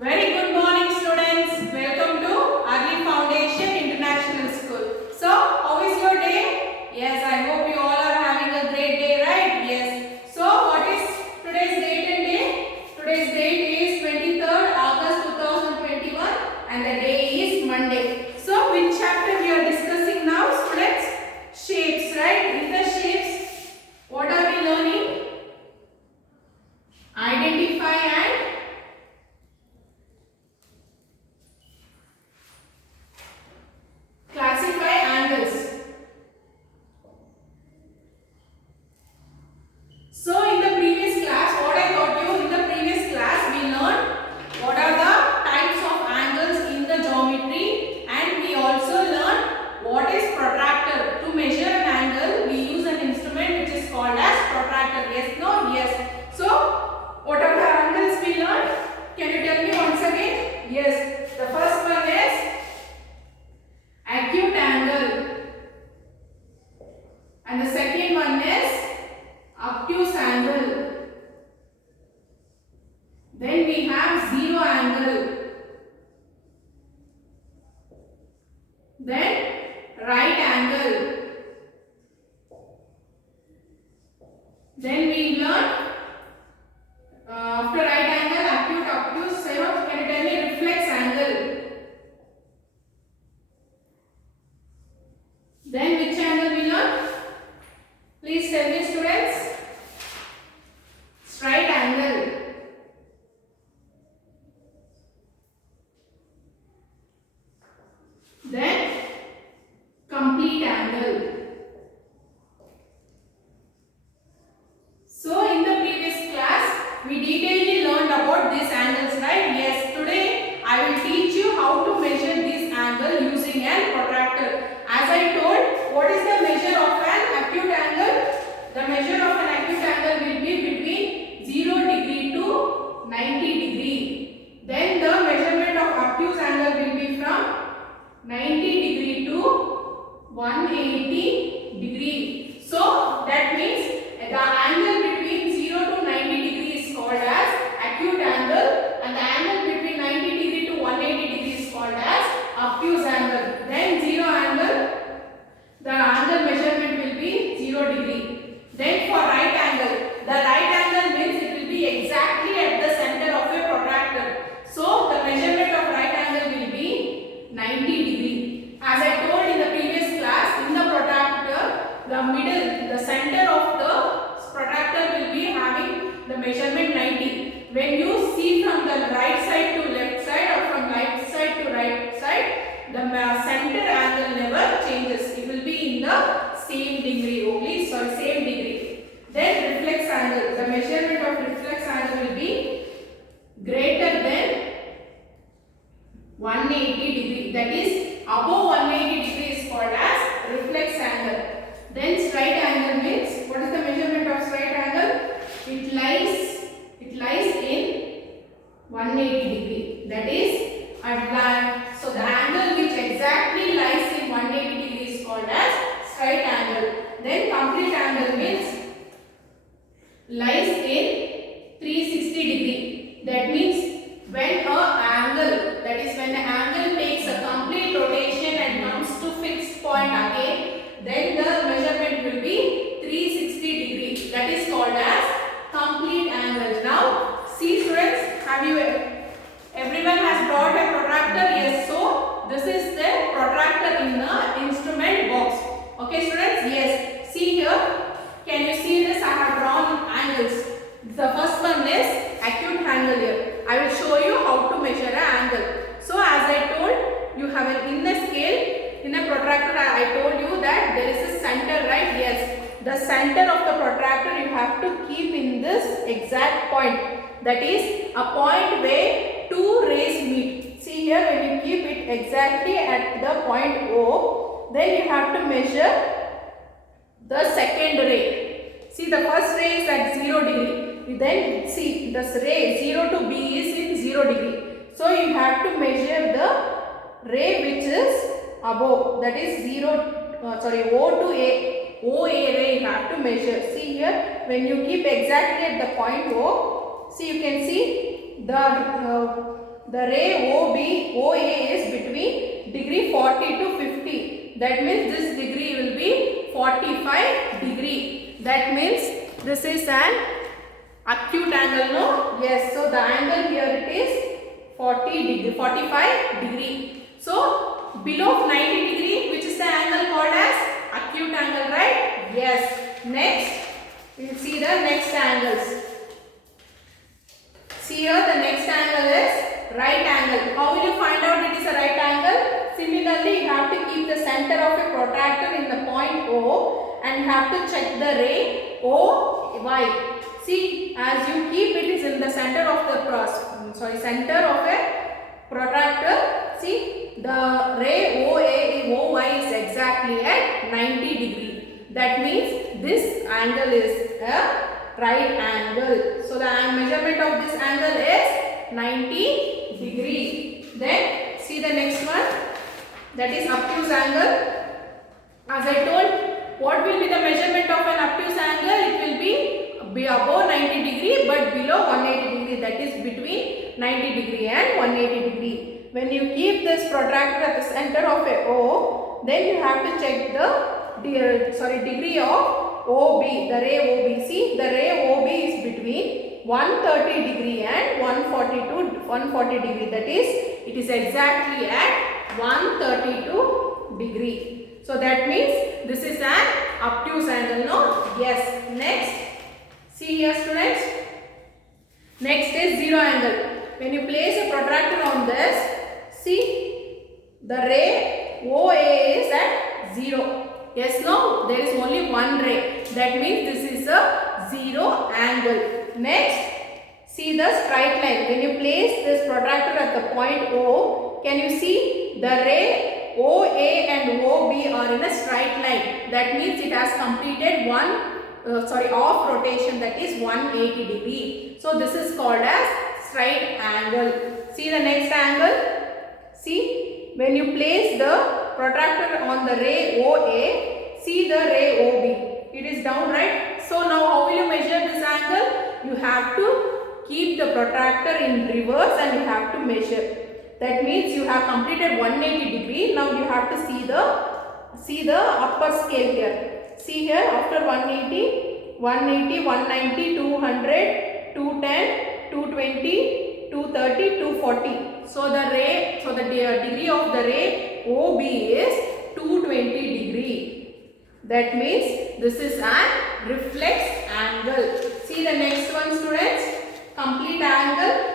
Very good morning, students. Welcome to Early Foundation International School. So, how is your day? Yes, I hope you all are having a great day, right? Yes. So, what is today's date and day? Today's date is 23rd August 2021 and the day is Monday. So, which chapter we are discussing now, students? Shapes, right? In the shapes, what are we learning? Identify and classify angles. So in the previous class, what I taught you in the previous class, we learned what are the types of angles in the geometry, and we also learned what is protractor. To measure an angle, we use an instrument which is called as protractor. Yes, no, yes. So what are the angles we learned? Can you tell me once again? Yes, the first one is acute angle, and the second one is obtuse angle. Then we have zero angle. Then right angle. Then we learn after right angle, acute, obtuse. Can you tell me reflex angle? Then which angle we learn? Please tell me, students. Straight angle. Then complete angle. So in the previous class, we detailedly learned about these angles, right? Yes, today I will teach you how to measure this angle using a protractor. As I told, what is the measure of an acute angle? The measure of an acute angle will be between 0 degree to 90 degree. Then the measurement of obtuse angle will be from 90 degree to 180 degree. So that means the angle between 0 to 90 degree is called as acute angle, and the angle between 90 degree to 180 degree is called as obtuse angle. Then zero angle, the angle measurement will be 0 degree. Then for right angle, the right angle means it will be exactly at the center of a protractor. So the measurement of right angle will be 90 degree. As I told in the previous class, in the protractor, the middle, the center of the protractor will be having the measurement 90. When you see from the right side to left side or from left side to right side, the center angle never changes. It will be in the same degree only, same degree. Then reflex angle. The measurement of reflex angle will be greater than 180 degree. That is above 180 degree is called as reflex angle. Then straight angle means, what is the measurement of straight angle? It lies in 180 degree. That is at so the angle which exactly lies in 180 degree is called as straight angle. Then complete angle means lies in 360 degree. That means when an angle takes a complete rotation and comes to fixed point again, then the measurement will be 360 degree. That is called as complete angle. Now see, students, everyone has brought a protractor? Yes, so this is the protractor in the instrument box. Okay, students? Yes. See here. Can you see this? I have drawn angles. The first one is acute angle here. I will show you how to measure an angle. So as I told, you have in the scale, in a protractor, I told you that there is a center, right? Yes. The center of the protractor you have to keep in this exact point. That is a point where two rays meet. See here, when you keep it exactly at the point O, then you have to measure the second ray. See, the first ray is at 0 degree. Then see, this ray 0 to B is in 0 degree. So you have to measure the ray which is above. That is O to A. OA ray you have to measure. See here, when you keep exactly at the point O, see, you can see the the ray OA is between degree 40 to 50. That means this degree will be 45 degree. That means this is an acute angle, no? Yes. So the angle here it is 45 degree. So below 90 degree, which is the angle called as acute angle, right? Yes. Next, we will see the next angles. See here, the next angle is right angle. How will you find out it is a right angle? Similarly, you have to keep the center of a protractor in the point O and you have to check the ray OY. See, as you keep it is in the center of the center of a protractor. See, the ray OY is exactly at 90 degree. That means this angle is a right angle. So the measurement of this angle is 90 degree. Then see the next one, that is obtuse angle. As I told, what will be the measurement of an obtuse angle? It will be above 90 degree but below 180 degree, that is between 90 degree and 180 degree. When you keep this protractor at the center of a O, then you have to check the degree of OB, the ray OB. See, the ray OB is between 130 degree and 140 degree. That is, it is exactly at 132 degree. So that means this is an obtuse angle, no? Yes. Next, see here students. Next is zero angle. When you place a protractor on this, see, the ray OA is at 0. Yes, no? There is only one ray. That means this is a zero angle. Next, see the straight line. When you place this protractor at the point O, can you see the ray OA and OB are in a straight line. That means it has completed off rotation, that is 180 degree. So this is called as straight angle. See the next angle. See, when you place the protractor on the ray OA, see the ray OB. It is down, right? So now how will you measure this angle? You have to keep the protractor in reverse and you have to measure. That means you have completed 180 degree. Now you have to see the upper scale here. See here, after 180, 190, 200, 210, 220, 230, 240. So the degree of the ray OB is 220 degree. That means this is an reflex angle. See the next one, students. Complete angle.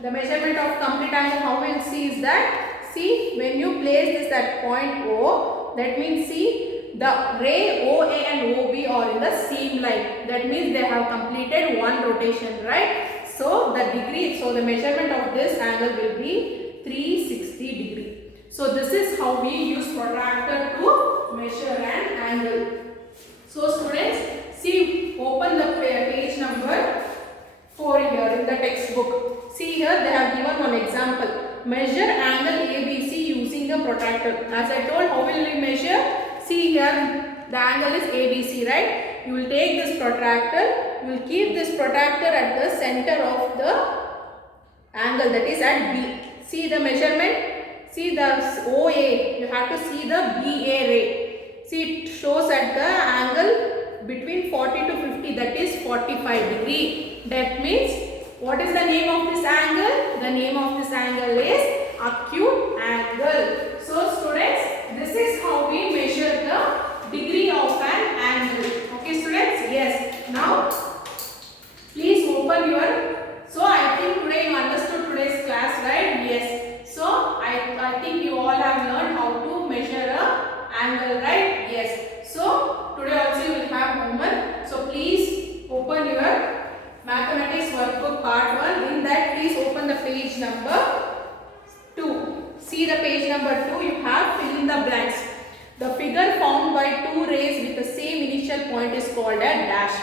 The measurement of complete angle, how we will see is that, see, when you place this at point O, that means see, the ray OA and OB are in the same line. That means they have completed one rotation, right? So the measurement of this angle will be 360 degree. So this is how we use protractor to measure an angle. So students, see, open the page number 4 here in the textbook. See here, they have given one example. Measure angle ABC using the protractor. As I told, how will we measure? See here, the angle is ABC, right? You will take this protractor, you will keep this protractor at the center of the angle, that is at B. See the measurement? See the OA, you have to see the BA ray. See, it shows at the angle between 40 to 50, that is 45 degree. That means, what is the name of this angle? The name of this angle is acute angle. So students, this is how we measure the degree of an angle. Okay students? Yes. Now, please open your, so I think today you understood today's class, right? Yes. So I think you all have learned how to measure a angle, right? Yes. So today also you will have homework. So please open your mathematics workbook part 1. In that, please open the page number 2. See the page number 2. You have fill in the blanks. The figure formed by two rays with the same initial point is called a dash.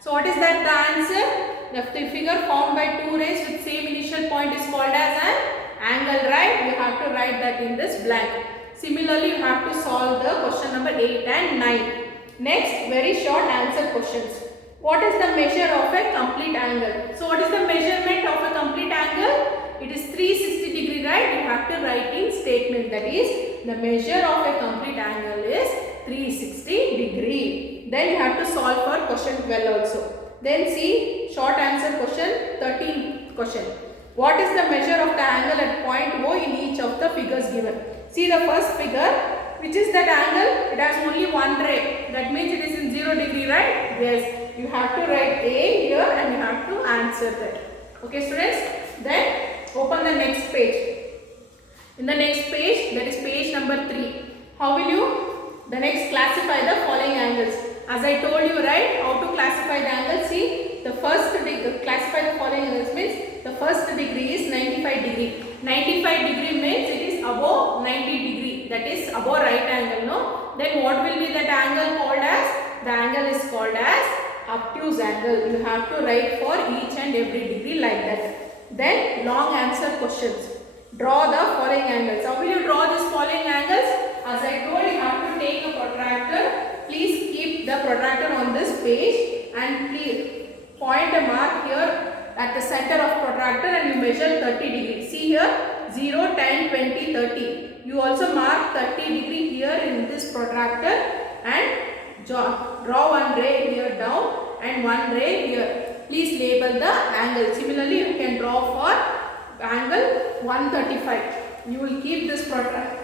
So what is that the answer? The figure formed by two rays with same initial point is called as an angle, right? You have to write that in this blank. Similarly, you have to solve the question number 8 and 9. Next, very short answer questions. What is the measure of a complete angle? So what is the measurement of a complete angle? It is 360 statement, that is the measure of a complete angle is 360 degree. Then you have to solve for question 12 also. Then see short answer question 13th question. What is the measure of the angle at point O in each of the figures given? See the first figure, which is that angle? It has only one ray. That means it is in 0 degree, right? Yes. You have to write A here and you have to answer that. Okay students? Then open the next page. In the next page, that is page number 3. How will you? The next classify the following angles. As I told you, right, how to classify the angles. See, the first classify the following angles means the first degree is 95 degree. 95 degree means it is above 90 degree. That is above right angle, no? Then what will be that angle called as? The angle is called as obtuse angle. You have to write for each and every degree like that. Then long answer questions. Draw the following angles. How will you draw these following angles? As I told, you have to take a protractor. Please keep the protractor on this page and please point a mark here at the center of protractor and you measure 30 degrees. See here 0, 10, 20, 30. You also mark 30 degree here in this protractor and draw one ray here down and one ray here. Please label the angle. Similarly, you can draw for angle 135. You will keep this protractor.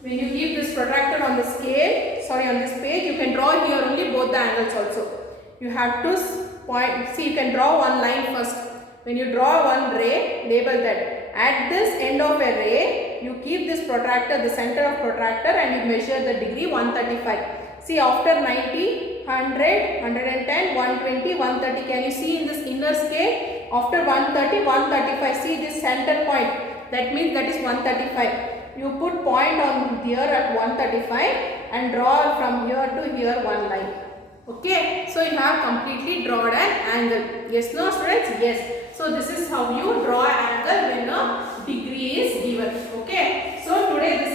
When you keep this protractor on the scale, on this page, you can draw here only both the angles also. You have to point, see you can draw one line first. When you draw one ray, label that. At this end of a ray, you keep this protractor, the center of protractor and you measure the degree 135. See after 90, 100, 110, 120, 130. Can you see in this inner scale? After 130, 135. See this center point. That means that is 135. You put point on here at 135 and draw from here to here one line. Okay, so you have completely drawn an angle. Yes, no students? Yes. So this is how you draw an angle when a degree is given. Okay, so today this